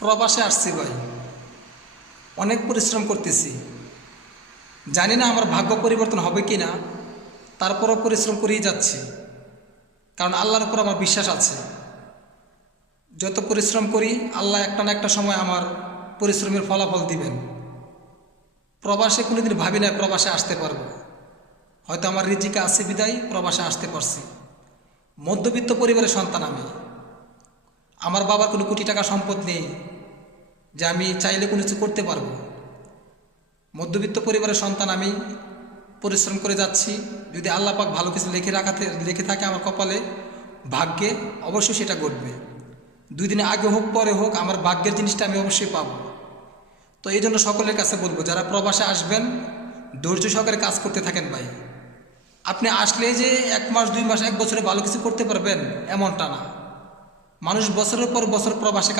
প্রবাসে আসছি ভাই, অনেক পরিশ্রম করতেছি। জানি না আমার ভাগ্য পরিবর্তন হবে কি না, তারপরও পরিশ্রম করেই যাচ্ছি, কারণ আল্লাহর উপর আমার বিশ্বাস আছে। যত পরিশ্রম করি আল্লাহ একটা না একটা সময় আমার পরিশ্রমের ফলাফল দিবেন। প্রবাসে কোনোদিন ভাবি না প্রবাসে আসতে পারবো, হয়তো আমার রিজিকে আছে বিদায় প্রবাসে আসতে পারছি। মধ্যবিত্ত পরিবারের সন্তান আমি, আমার বাবার কোনো কোটি টাকা সম্পদ নেই যে আমি চাইলে কোনো কিছু করতে পারবো। মধ্যবিত্ত পরিবারের সন্তান আমি, পরিশ্রম করে যাচ্ছি। যদি আল্লাহ পাক ভালো কিছু লিখে থাকে আমার কপালে, ভাগ্যে, অবশ্যই সেটা ঘটবে। 2 দিনে আগে হোক পরে হোক আমার ভাগ্যের জিনিসটা আমি অবশ্যই পাবো। তো এই জন্য সকলের কাছে বলবো, যারা প্রবাসে আসবেন ধৈর্য সহকারে কাজ করতে থাকেন ভাই। আপনি আসলে যে 1 মাস 2 মাস 1 বছরে ভালো কিছু করতে পারবেন এমনটা না। মানুষ বছরের পর বছর প্রবাসে